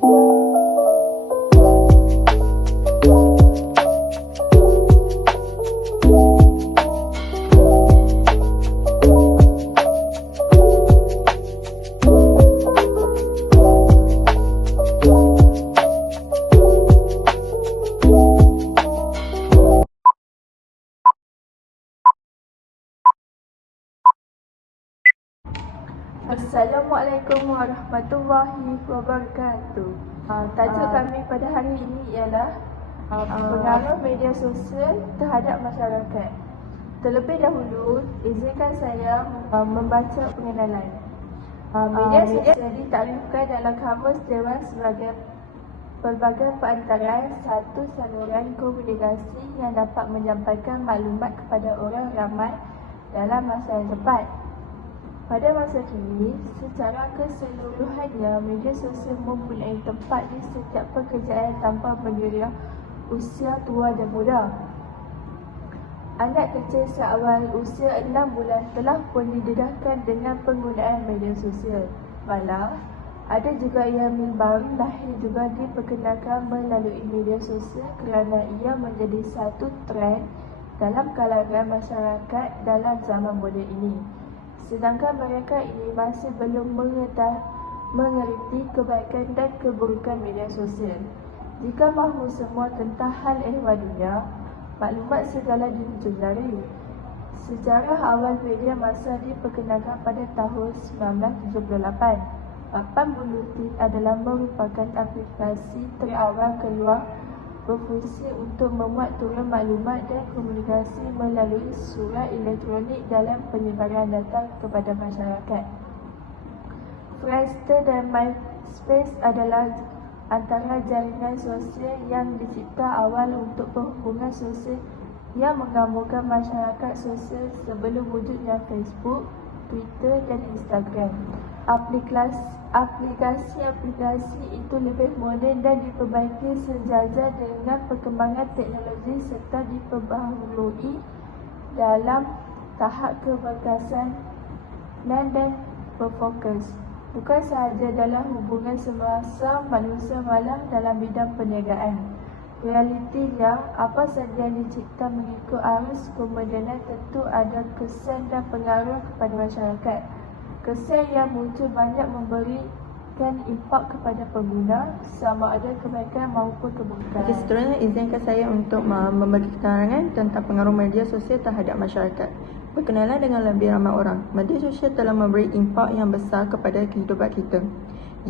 you. Assalamualaikum warahmatullahi wabarakatuh. Uh, tajuk Ah. kami pada hari ini ialah uh, pengaruh media sosial terhadap masyarakat. Terlebih dahulu, izinkan saya uh, membaca pengenalan. Uh, media Ah, sosial ditaklimkan dalam kamus Dewan sebagai pelbagai perantaran satu saluran komunikasi yang dapat menyampaikan maklumat kepada orang ramai dalam masa yang cepat. Pada masa kini, secara keseluruhannya, media sosial mempunyai tempat di setiap pekerjaan tanpa mengira usia tua dan muda. Anak kecil seawal usia 6 bulan telah pun didedahkan dengan penggunaan media sosial. Malah, ada juga yang baru lahir juga diperkenalkan melalui media sosial kerana ia menjadi satu trend dalam kalangan masyarakat dalam zaman moden ini. Sedangkan mereka ini masih belum mengerti kebaikan dan keburukan media sosial. Jika mahu semua tentang hal ehwal dunia, maklumat segala di hujung jari. Sejarah awal media masa diperkenalkan pada tahun 1978. Papan Bulutin adalah merupakan aplikasi terawal keluar berfungsi untuk memuat turun maklumat dan komunikasi melalui surat elektronik dalam penyebaran data kepada masyarakat. Friendster dan MySpace adalah antara jaringan sosial yang dicipta awal untuk perhubungan sosial yang menggabungkan masyarakat sosial sebelum wujudnya Facebook, Twitter dan Instagram. Aplikasi aplikasi-aplikasi itu lebih moden dan diperbaiki sejajar dengan perkembangan teknologi serta diperbaharui dalam tahap keberkasan dan dan berfokus. Bukan sahaja dalam hubungan semasa manusia malah dalam bidang perniagaan. Realitinya, apa sahaja yang dicipta mengikut arus kemodenan tentu ada kesan dan pengaruh kepada masyarakat. Kesan yang muncul banyak memberikan impak kepada pengguna sama ada kebaikan maupun keburukan. Okey, seterusnya izinkan saya untuk memberi keterangan tentang pengaruh media sosial terhadap masyarakat. Berkenalan dengan lebih ramai orang, media sosial telah memberi impak yang besar kepada kehidupan kita.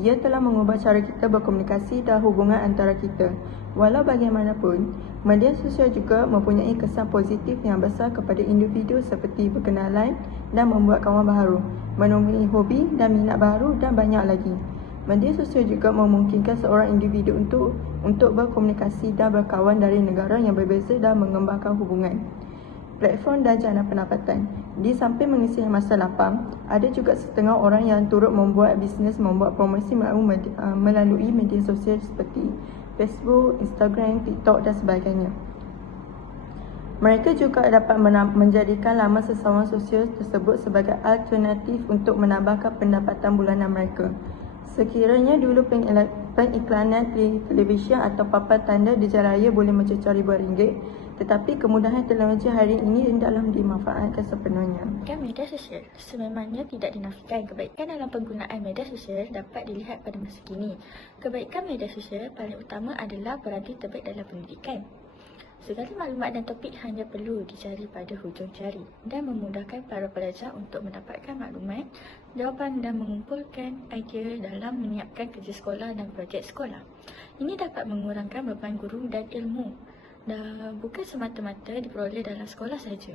Ia telah mengubah cara kita berkomunikasi dan hubungan antara kita. Walau bagaimanapun, media sosial juga mempunyai kesan positif yang besar kepada individu seperti berkenalan dan membuat kawan baru, menemui hobi dan minat baru dan banyak lagi. Media sosial juga memungkinkan seorang individu untuk untuk berkomunikasi dan berkawan dari negara yang berbeza dan mengembangkan hubungan. Platform dan jana pendapatan. Di samping mengisi masa lapang, ada juga setengah orang yang turut membuat bisnes membuat promosi melalui media, sosial seperti Facebook, Instagram, TikTok dan sebagainya. Mereka juga dapat menjadikan laman sesama sosial tersebut sebagai alternatif untuk menambahkan pendapatan bulanan mereka. Sekiranya dulu pengiklanan tele- televisyen atau papan tanda di jalan raya boleh mencecah ribuan ringgit, tetapi kemudahan teknologi hari ini hendaklah dimanfaatkan sepenuhnya. Kan media sosial sememangnya tidak dinafikan kebaikan dalam penggunaan media sosial dapat dilihat pada masa kini. Kebaikan media sosial paling utama adalah berada terbaik dalam pendidikan. Segala maklumat dan topik hanya perlu dicari pada hujung jari dan memudahkan para pelajar untuk mendapatkan maklumat, jawapan dan mengumpulkan idea dalam menyiapkan kerja sekolah dan projek sekolah. Ini dapat mengurangkan beban guru dan ilmu dan bukan semata-mata diperoleh dalam sekolah sahaja.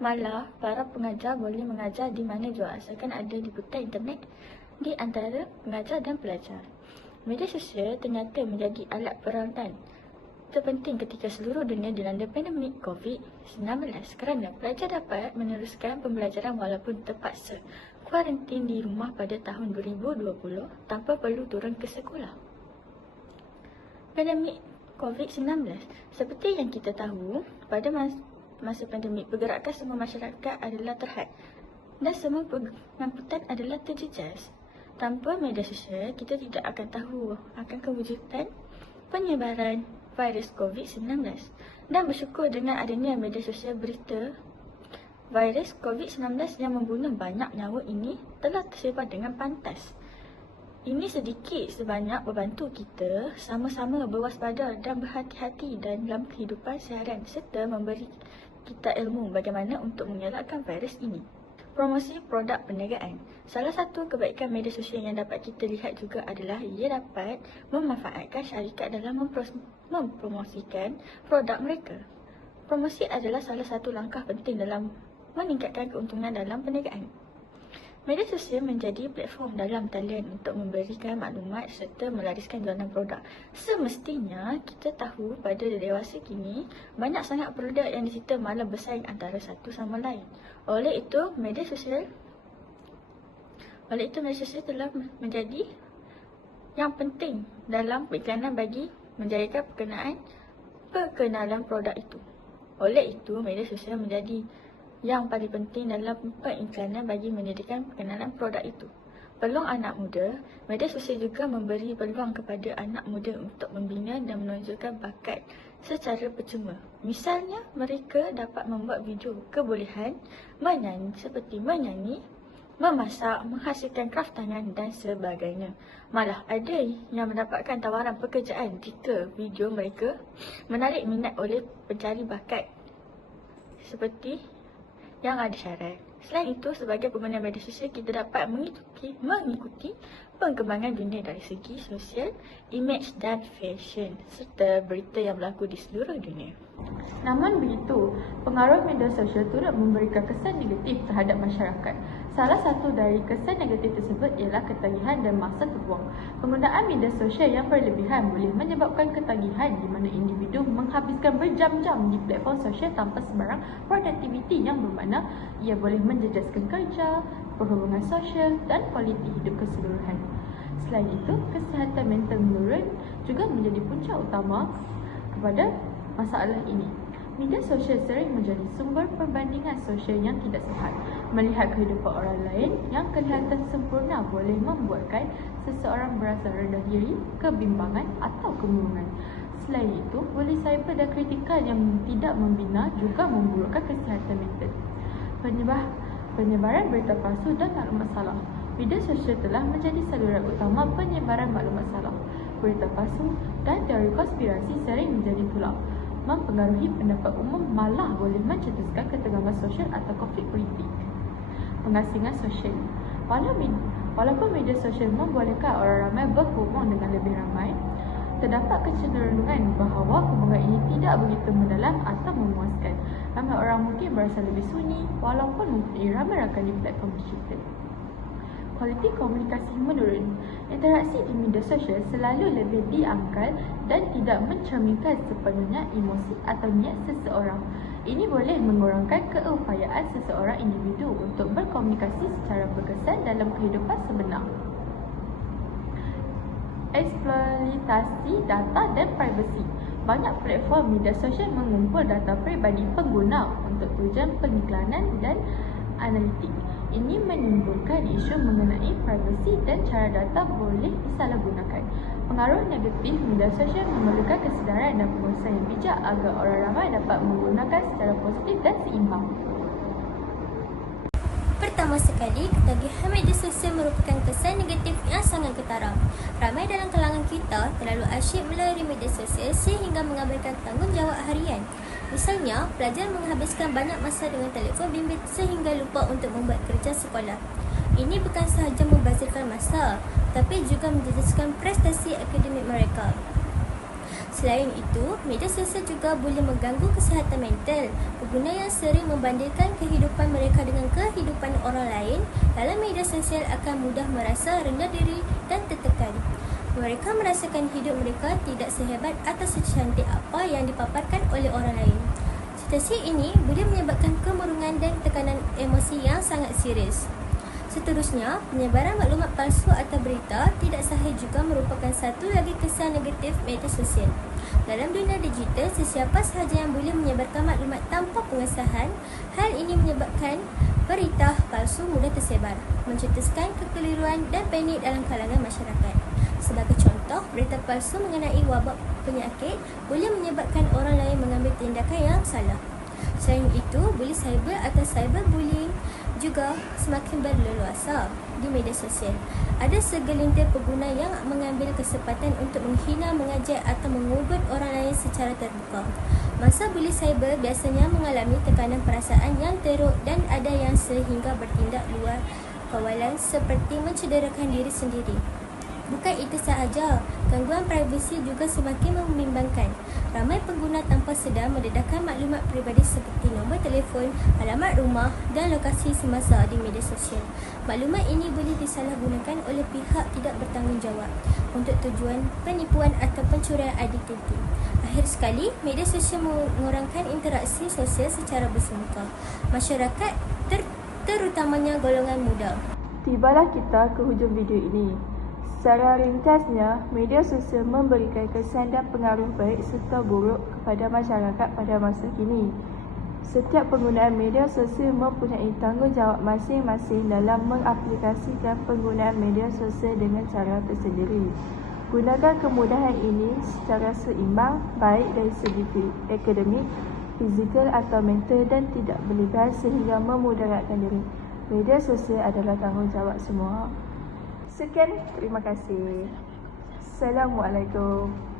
Malah, para pengajar boleh mengajar di mana jua asalkan ada liputan internet di antara pengajar dan pelajar. Media sosial ternyata menjadi alat peranan terpenting ketika seluruh dunia dilanda pandemik COVID-19 kerana pelajar dapat meneruskan pembelajaran walaupun terpaksa kuarantin di rumah pada tahun 2020 tanpa perlu turun ke sekolah. Pandemik COVID-19 Seperti yang kita tahu, pada mas- masa pandemik pergerakan semua masyarakat adalah terhad dan semua pengangkutan adalah terjejas. Tanpa media sosial, kita tidak akan tahu akan kewujudan penyebaran virus COVID-19. Dan bersyukur dengan adanya media sosial berita virus COVID-19 yang membunuh banyak nyawa ini telah tersebar dengan pantas. Ini sedikit sebanyak membantu kita sama-sama berwaspada dan berhati-hati dalam kehidupan seharian serta memberi kita ilmu bagaimana untuk mengelakkan virus ini. Promosi produk perniagaan. Salah satu kebaikan media sosial yang dapat kita lihat juga adalah ia dapat memanfaatkan syarikat dalam mempromosikan produk mereka. Promosi adalah salah satu langkah penting dalam meningkatkan keuntungan dalam perniagaan. Media sosial menjadi platform dalam talian untuk memberikan maklumat serta melariskan jualan produk. Semestinya kita tahu pada dewasa kini banyak sangat produk yang disita malah bersaing antara satu sama lain. Oleh itu, media sosial oleh itu media sosial telah menjadi yang penting dalam periklanan bagi menjadikan perkenaan perkenalan produk itu. Oleh itu, media sosial menjadi yang paling penting dalam periklanan bagi menyediakan perkenalan produk itu. Peluang anak muda, media sosial juga memberi peluang kepada anak muda untuk membina dan menunjukkan bakat secara percuma. Misalnya, mereka dapat membuat video kebolehan menyanyi seperti menyanyi, memasak, menghasilkan kraft tangan dan sebagainya. Malah ada yang mendapatkan tawaran pekerjaan jika video mereka menarik minat oleh pencari bakat seperti yang ada syarat. Selain itu, sebagai pengguna media sosial, kita dapat mengikuti, mengikuti perkembangan dunia dari segi sosial, image dan fashion serta berita yang berlaku di seluruh dunia. Namun begitu, pengaruh media sosial turut memberikan kesan negatif terhadap masyarakat. Salah satu dari kesan negatif tersebut ialah ketagihan dan masa terbuang. Penggunaan media sosial yang berlebihan boleh menyebabkan ketagihan di mana individu menghabiskan berjam-jam di platform sosial tanpa sebarang produktiviti yang bermakna ia boleh menjejaskan kerja, perhubungan sosial dan kualiti hidup keseluruhan. Selain itu, kesihatan mental menurun juga menjadi punca utama kepada masalah ini. Media sosial sering menjadi sumber perbandingan sosial yang tidak sihat. Melihat kehidupan orang lain yang kelihatan sempurna boleh membuatkan seseorang berasa rendah diri, kebimbangan atau kemurungan. Selain itu, boleh cyber dan kritikan yang tidak membina juga memburukkan kesihatan mental. Penyebah, penyebaran berita palsu dan maklumat salah. Media sosial telah menjadi saluran utama penyebaran maklumat salah. Berita palsu dan teori konspirasi sering menjadi tulang mempengaruhi pendapat umum malah boleh mencetuskan ketegangan sosial atau konflik politik. Pengasingan sosial Walaupun media sosial membolehkan orang ramai berhubung dengan lebih ramai, terdapat kecenderungan bahawa hubungan ini tidak begitu mendalam atau memuaskan. Ramai orang mungkin berasa lebih sunyi walaupun mempunyai ramai rakan di platform digital kualiti komunikasi menurun. Interaksi di media sosial selalu lebih diangkal dan tidak mencerminkan sepenuhnya emosi atau niat seseorang. Ini boleh mengurangkan keupayaan seseorang individu untuk berkomunikasi secara berkesan dalam kehidupan sebenar. Eksploitasi data dan privasi Banyak platform media sosial mengumpul data peribadi pengguna untuk tujuan pengiklanan dan analitik. Ini menimbulkan isu mengenai privasi dan cara data boleh disalahgunakan. Pengaruh negatif media sosial memerlukan kesedaran dan pengurusan yang bijak agar orang ramai dapat menggunakan secara positif dan seimbang. Pertama sekali, ketagihan media sosial merupakan kesan negatif yang sangat ketara. Ramai dalam kita terlalu asyik melalui media sosial sehingga mengabaikan tanggungjawab harian. Misalnya, pelajar menghabiskan banyak masa dengan telefon bimbit sehingga lupa untuk membuat kerja sekolah. Ini bukan sahaja membazirkan masa, tapi juga menjejaskan prestasi akademik mereka. Selain itu, media sosial juga boleh mengganggu kesihatan mental. Pengguna yang sering membandingkan kehidupan mereka dengan kehidupan orang lain dalam media sosial akan mudah merasa rendah diri dan tertekan. Mereka merasakan hidup mereka tidak sehebat atau secantik apa yang dipaparkan oleh orang lain. Situasi ini boleh menyebabkan kemurungan dan tekanan emosi yang sangat serius. Seterusnya, penyebaran maklumat palsu atau berita tidak sahih juga merupakan satu lagi kesan negatif media sosial. Dalam dunia digital, sesiapa sahaja yang boleh menyebarkan maklumat tanpa pengesahan, hal ini menyebabkan berita palsu mudah tersebar, mencetuskan kekeliruan dan panik dalam kalangan masyarakat. Sebagai contoh, berita palsu mengenai wabak penyakit boleh menyebabkan orang lain mengambil tindakan yang salah. Selain itu, bully cyber atau cyberbullying juga semakin berleluasa di media sosial. Ada segelintir pengguna yang mengambil kesempatan untuk menghina, mengajak atau mengugut orang lain secara terbuka. Masa bully cyber biasanya mengalami tekanan perasaan yang teruk dan ada yang sehingga bertindak luar kawalan seperti mencederakan diri sendiri. Bukan itu sahaja, gangguan privasi juga semakin membimbangkan. Ramai pengguna tanpa sedar mendedahkan maklumat peribadi seperti nombor telefon, alamat rumah dan lokasi semasa di media sosial. Maklumat ini boleh disalahgunakan oleh pihak tidak bertanggungjawab untuk tujuan penipuan atau pencurian identiti. Akhir sekali, media sosial mengurangkan interaksi sosial secara bersemuka. Masyarakat ter terutamanya golongan muda. Tibalah kita ke hujung video ini. Secara ringkasnya, media sosial memberikan kesan dan pengaruh baik serta buruk kepada masyarakat pada masa kini. Setiap penggunaan media sosial mempunyai tanggungjawab masing-masing dalam mengaplikasikan penggunaan media sosial dengan cara tersendiri. Gunakan kemudahan ini secara seimbang, baik dari segi akademik, fizikal atau mental dan tidak berlebihan sehingga memudaratkan diri. Media sosial adalah tanggungjawab semua. Sekian, terima kasih. Assalamualaikum.